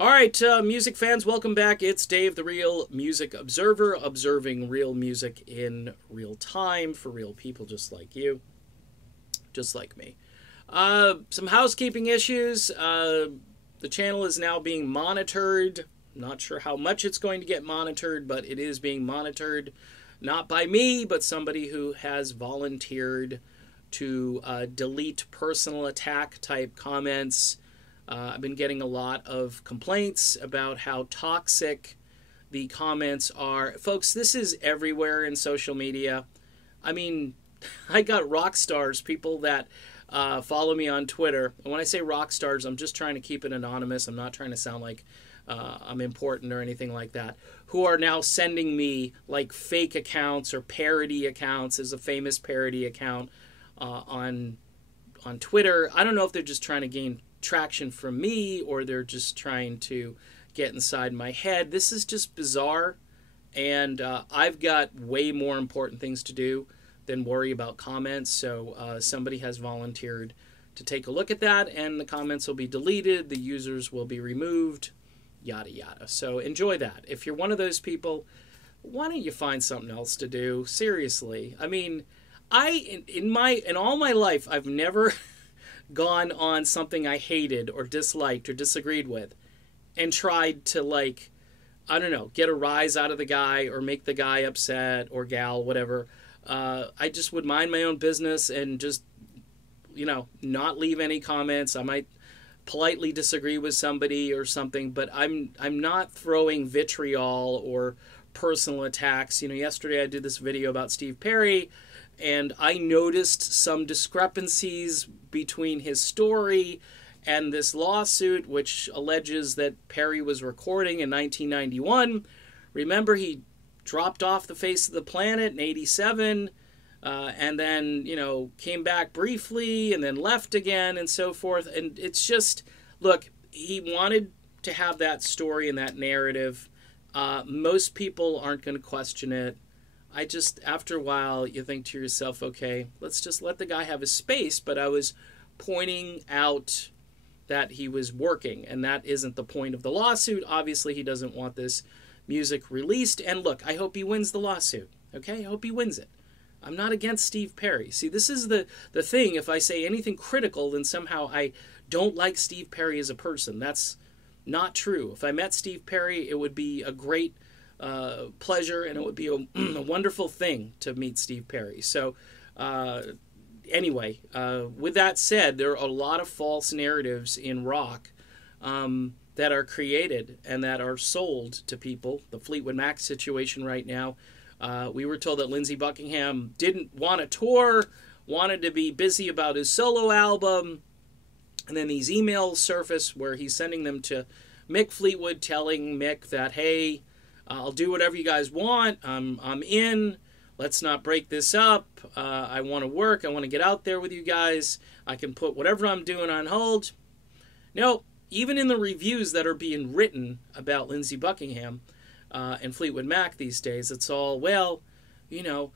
All right, music fans, welcome back. It's Dave, the Real Music Observer, observing real music in real time for real people just like you, just like me. Some housekeeping issues. The channel is now being monitored. Not sure how much it's going to get monitored, but it is being monitored. Not by me, but somebody who has volunteered to delete personal attack type comments. I've been getting a lot of complaints about how toxic the comments are. Folks, this is everywhere in social media. I mean, I got rock stars, people that follow me on Twitter. And when I say rock stars, I'm just trying to keep it anonymous. I'm not trying to sound like I'm important or anything like that. Who are now sending me like fake accounts or parody accounts. There's a famous parody account on Twitter. I don't know if they're just trying to gain traction from me or they're just trying to get inside my head. This is just bizarre, and I've got way more important things to do than worry about comments. So somebody has volunteered to take a look at that, and the comments will be deleted, the users will be removed, yada yada. So enjoy that. If you're one of those people, why don't you find something else to do? Seriously. I mean, in all my life, I've never gone on something I hated or disliked or disagreed with and tried to, like, I don't know, get a rise out of the guy or make the guy upset or gal, whatever. I just would mind my own business and just, you know, not leave any comments. I might politely disagree with somebody or something, but I'm not throwing vitriol or personal attacks. You know, yesterday I did this video about Steve Perry, and I noticed some discrepancies between his story and this lawsuit, which alleges that Perry was recording in 1991. Remember, he dropped off the face of the planet in 87, and then, you know, came back briefly and then left again and so forth. And it's just, look, he wanted to have that story and that narrative. Most people aren't going to question it. I just, after a while, you think to yourself, okay, let's just let the guy have his space. But I was pointing out that he was working, and that isn't the point of the lawsuit. Obviously, he doesn't want this music released. And look, I hope he wins the lawsuit, okay? I hope he wins it. I'm not against Steve Perry. See, this is the thing. If I say anything critical, then somehow I don't like Steve Perry as a person. That's not true. If I met Steve Perry, it would be a great pleasure, and it would be a wonderful thing to meet Steve Perry. So anyway, with that said, there are a lot of false narratives in rock that are created and that are sold to people. The Fleetwood Mac situation right now, we were told that Lindsey Buckingham didn't want to tour, wanted to be busy about his solo album, and then these emails surface where he's sending them to Mick Fleetwood, telling Mick that, hey, I'll do whatever you guys want. I'm in. Let's not break this up. I want to work. I want to get out there with you guys. I can put whatever I'm doing on hold. No, even in the reviews that are being written about Lindsey Buckingham and Fleetwood Mac these days, it's all, well, you know,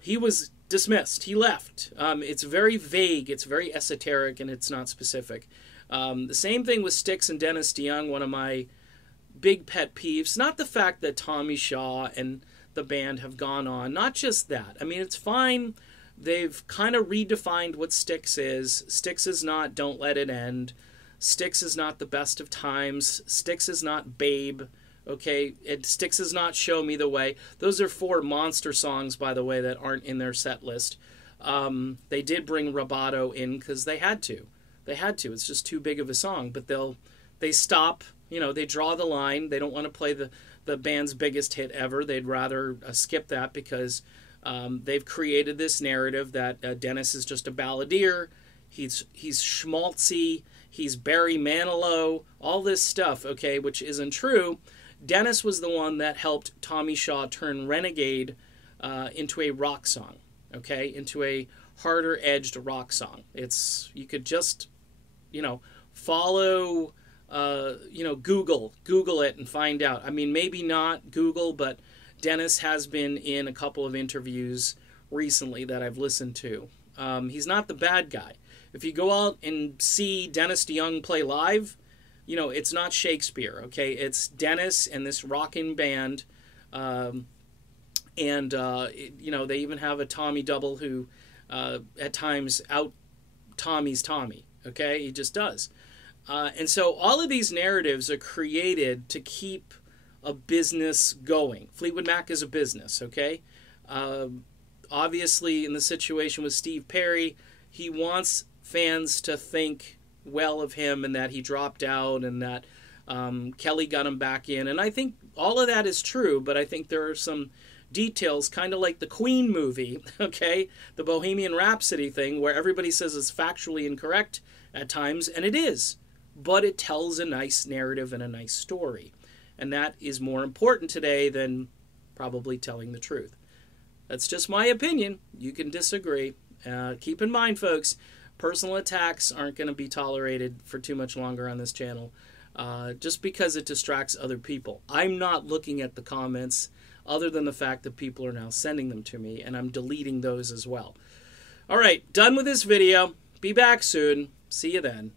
he was dismissed. He left. It's very vague. It's very esoteric, and it's not specific. The same thing with Styx and Dennis DeYoung, one of my big pet peeves. Not the fact that Tommy Shaw and the band have gone on. Not just that. I mean, it's fine. They've kind of redefined what Styx is. Styx is not Don't Let It End. Styx is not The Best of Times. Styx is not Babe. Okay? Styx is not Show Me the Way. Those are 4 monster songs, by the way, that aren't in their set list. They did bring Roboto in because they had to. They had to. It's just too big of a song. But they stop. You know, they draw the line. They don't want to play the band's biggest hit ever. They'd rather skip that because they've created this narrative that Dennis is just a balladeer. He's schmaltzy. He's Barry Manilow. All this stuff, okay, which isn't true. Dennis was the one that helped Tommy Shaw turn Renegade into a rock song, okay, into a harder-edged rock song. You could just, you know, follow... Google it and find out. I mean, maybe not Google, but Dennis has been in a couple of interviews recently that I've listened to. He's not the bad guy. If you go out and see Dennis DeYoung play live, you know, it's not Shakespeare, okay? It's Dennis and this rocking band. You know, they even have a Tommy double who at times out Tommy's Tommy, okay? He just does. And so all of these narratives are created to keep a business going. Fleetwood Mac is a business, okay? Obviously, in the situation with Steve Perry, he wants fans to think well of him and that he dropped out and that Kelly got him back in. And I think all of that is true, but I think there are some details, kind of like the Queen movie, okay? The Bohemian Rhapsody thing, where everybody says it's factually incorrect at times, and it is. But it tells a nice narrative and a nice story. And that is more important today than probably telling the truth. That's just my opinion. You can disagree. Keep in mind, folks, personal attacks aren't going to be tolerated for too much longer on this channel, just because it distracts other people. I'm not looking at the comments other than the fact that people are now sending them to me, and I'm deleting those as well. All right, done with this video. Be back soon. See you then.